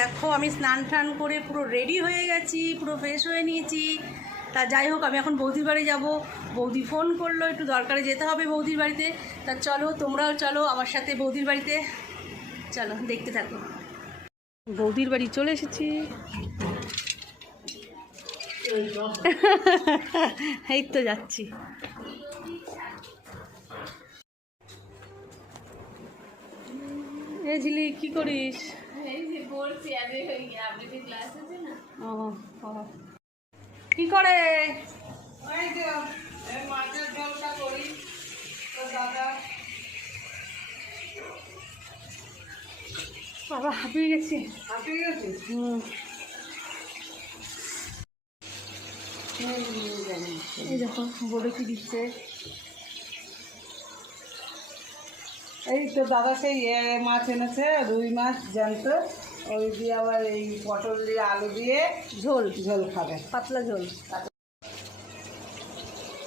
দেখো আমি স্নান টান করে পুরো রেডি হয়ে গেছি, পুরো ফ্রেশ হয়ে নিয়েছি। তা যাই হোক, আমি এখন বৌদির বাড়ি যাব। বৌদি ফোন করলো, একটু দরকারে যেতে হবে বৌদির বাড়িতে। তা চলো, তোমরাও চলো আমার সাথে বৌদির বাড়িতে। চলো দেখতে থাকো। বৌদির বাড়ি চলে এসেছি। এই তো যাচ্ছি। এ ঝিলি কি করিস? কি করে বাবা হাঁপিয়ে গেছি। এই দেখো বলে কি দিচ্ছে। এই তো দাদা সেই মাছ এনেছে, রুই মাছ জ্যান্ত, ওই দিয়ে আবার এই পটল দিয়ে আলু দিয়ে ঝোল ঝোল খাবে, পাতলা ঝোল।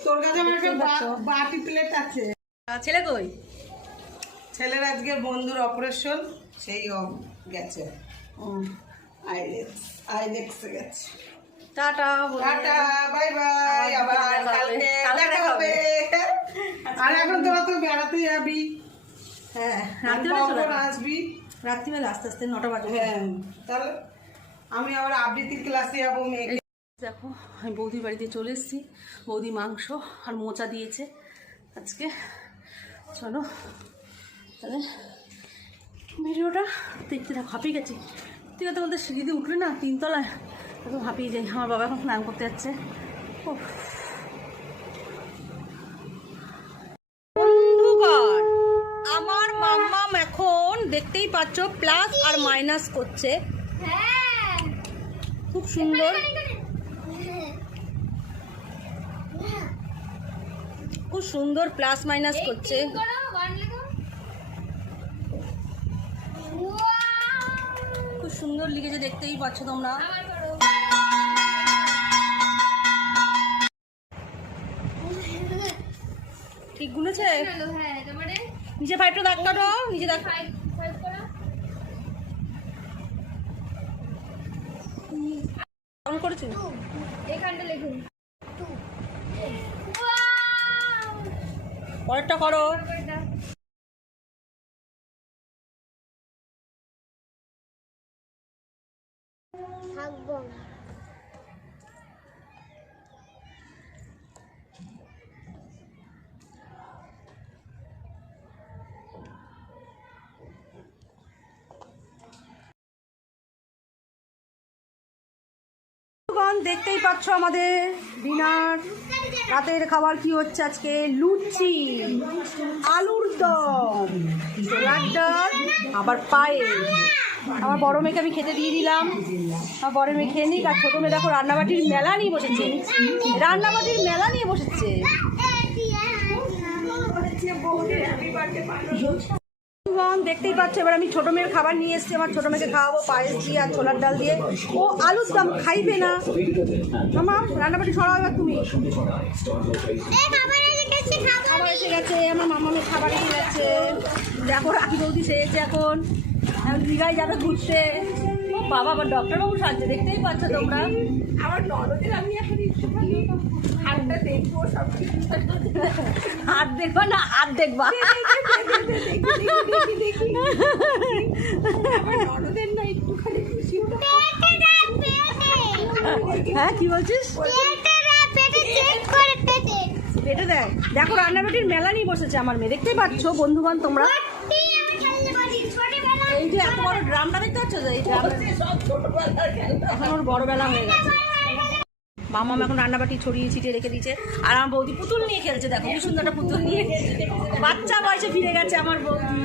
তোর কাছে আমার একটা বাটি প্লেট আছে। ছেলে কই? ছেলের আজকে বন্ধুর অপারেশন, সেই গেছে আইলেক্সে গেছে। টাটা টাটা, বাই বাই, আবার কালকে দেখা হবে। আর এখন তোরা তো বেড়াতে যাবি। হ্যাঁ, আসবি রাত্রিবেলা আস্তে আস্তে 9টা বাজে। হ্যাঁ, তাহলে আমি আবার আবৃত্তির ক্লাসে যাবো মেয়েকে। দেখো আমি বৌদির বাড়িতে চলে এসেছি। বৌদি মাংস আর মোচা দিয়েছে আজকে। চলো তাহলে ভিডিওটা দেখতে থাকো। হাঁপিয়ে গেছি। ঠিক আছে, তোমাদের সিঁড়ি দিয়ে উঠলে না 3 তলায়, এখন হাঁপিয়ে যাই। আমার বাবা এখন স্নান করতে যাচ্ছে। বন্ধুগণ, আমার মাম্মাম এখন দেখতেই পাচ্ছ প্লাস আর মাইনাস করছে। খুব সুন্দর, খুব সুন্দর প্লাস মাইনাস করছে। খুব সুন্দর লিখেছে, দেখতেই পাচ্ছ তোমরা। ঠিক গুনেছে? নিচে 5টা দাগ কাটো, নিচে দাগ কেমন করেছি? পরেরটা করো। দেখতেই পাচ্ছ আমাদের ডিনার, রাতের খাবার কি হচ্ছে আজকে। লুচি, আলুর দম, ছোলার ডাল, আবার পায়েস। আমার বড় মেয়েকে আমি খেতে দিয়ে দিলাম। আমার বড় মেয়ে খেয়ে নিক। আর ছোটো মেয়ে দেখো রান্নাবাটির মেলা নিয়ে বসেছে, রান্নাবাটির মেলা নিয়ে বসেছে। দেখতেই পাচ্ছ, এবার আমি ছোটো মেয়ের খাবার নিয়ে এসেছি। আমার ছোটো মেয়েকে খাওয়াবো পায়েস দিয়ে আর ছোলার ডাল দিয়ে। ও আলুর দম খাইবে না। মামা রান্নাবাটি সরাও এবার তুমি। খাবার এসে গেছে, আমার মামামের খাবার এসে গেছে। দেখো রাখি বৌদি সেরেছে, এখন দীঘায় যাবে ঘুরতে। বাবা আবার ডক্টরবাবু সাজছে, দেখতেই পাচ্ছ তোমরা। আমার ননদের আমি এখন হাতটা দেখবো, সব হাত দেখবা না, হাত দেখবা। হ্যাঁ কি বলছিস? পেটে দেয়। দেখো রান্নাবাটির মেলা নিয়ে বসেছে আমার মেয়ে, দেখতেই পাচ্ছ বন্ধুবান তোমরা। এই যে এত বড় ড্রামটা দেখতে পাচ্ছ, এই এখন ওর বড়বেলা হয়ে গেছে। মামাম এখন রান্নাবাটি ছড়িয়ে ছিটিয়ে রেখে দিয়েছে। আর আমার বৌদি পুতুল নিয়ে খেলছে, দেখো কি সুন্দর একটা পুতুল নিয়ে। বাচ্চা বয়সে ফিরে গেছে আমার বৌদি।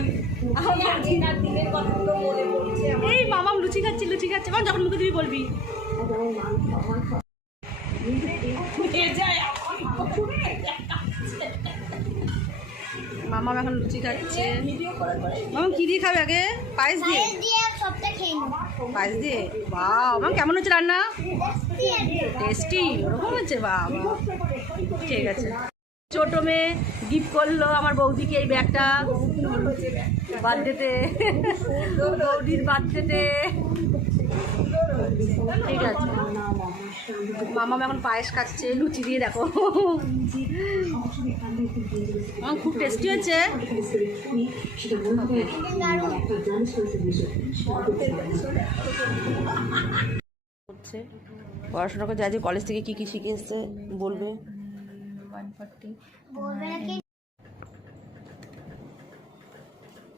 এই মামাম লুচি খাচ্ছে, লুচি খাচ্ছে। মানে যখন মুখে তুই বলবি মামাম এখন লুচি খাচ্ছে। মামাম কি দিয়ে খাবে আগে? পায়েস দিয়ে? পায়েস দিয়ে? বাহ, মাম কেমন হচ্ছে রান্না? টেস্টি ওরকম হচ্ছে? বাহ, ঠিক আছে। ছোট মেয়ে গিফট করলো আমার বৌদিকে এই ব্যাগটা বার্থডেতে, বৌদির বার্থডেতে। ঠিক আছে। মামা এখন পায়েস খাচ্ছে লুচি দিয়ে, দেখো খুব টেস্টি হয়েছে। হচ্ছে পড়াশোনা করছে, আজ কলেজ থেকে কী কী শিখে এসছে বলবে।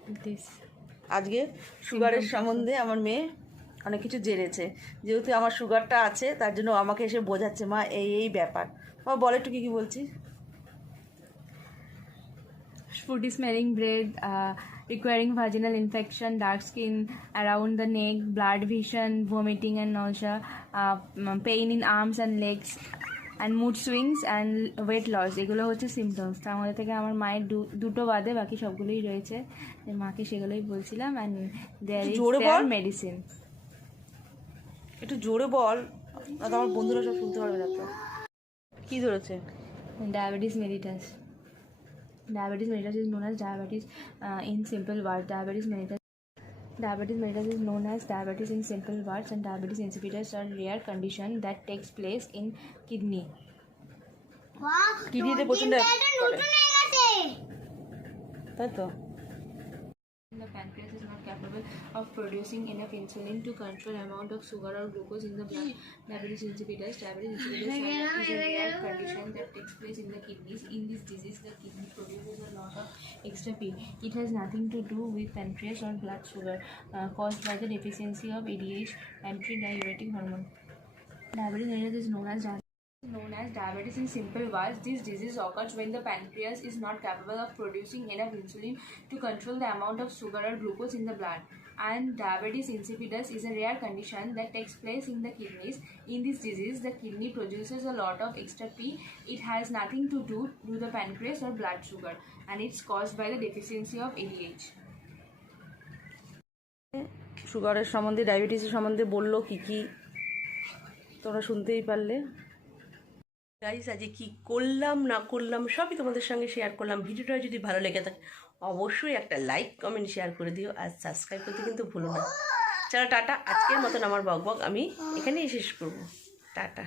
140 আজকে সুগারের সম্বন্ধে আমার মেয়ে অনেক কিছু জেনেছে, যেহেতু আমার সুগারটা আছে তার জন্য আমাকে এসে বোঝাচ্ছে মা এই এই ব্যাপার। মা বলে একটু কী কী বলছিস। fruity smelling breath, requiring vaginal infection, dark skin around the neck, blood vision, vomiting and nausea, pain in arms and legs, and mood swings and weight loss. এগুলো হচ্ছে সিমটমস। তার মধ্যে থেকে আমার মায়ের দুটো বাদে বাকি সবগুলোই রয়েছে, যে মাকে সেগুলোই বলছিলাম। অ্যান্ড দেয়ার ইজ জোরে বল। দেয়ার মেডিসিন। একটু জোরে বল, না তো আমার বন্ধুরা সব শুনতে পারবে না। তো কী ধরেছে? Diabetes mellitus. Diabetes mellitus is known as diabetes in simple words. Diabetes mellitus is known as diabetes in simple words, and diabetes insipidus are rare condition that takes place in kidney. কিডনিতে প্রচণ্ড তাই তো। The pancreas is not capable of producing enough insulin to control amount of sugar or glucose in the blood. Diabetes insipidus is a rare condition that takes place in the kidneys. In this disease, the kidney produces a lot of extra P. It has nothing to do with pancreas or blood sugar caused by the deficiency of ADH, antidiuretic hormone. Diabetes mellitus is known as diabetes in simple words. This disease occurs when the pancreas is not capable of producing enough insulin to control the amount of sugar or glucose in the blood. And diabetes insipidus is a rare condition that takes place in the kidneys. In this disease, the kidney produces a lot of extra P. It has nothing to do with the pancreas or blood sugar, and it's caused by the deficiency of ADH. সুগারের সম্বন্ধে, ডায়াবেটিসের সম্বন্ধে বললো কী কী, তোমরা শুনতেই পারলে। Guys আজকে কী করলাম না করলাম সবই তোমাদের সঙ্গে শেয়ার করলাম। ভিডিওটা যদি ভালো লেগে থাকে অবশ্যই একটা লাইক কমেন্ট শেয়ার করে দিও, আর সাবস্ক্রাইব করতে কিন্তু ভুলো না। চলো টাটা, আজকের মতন আমার বক বক আমি এখানেই শেষ করবো। টাটা।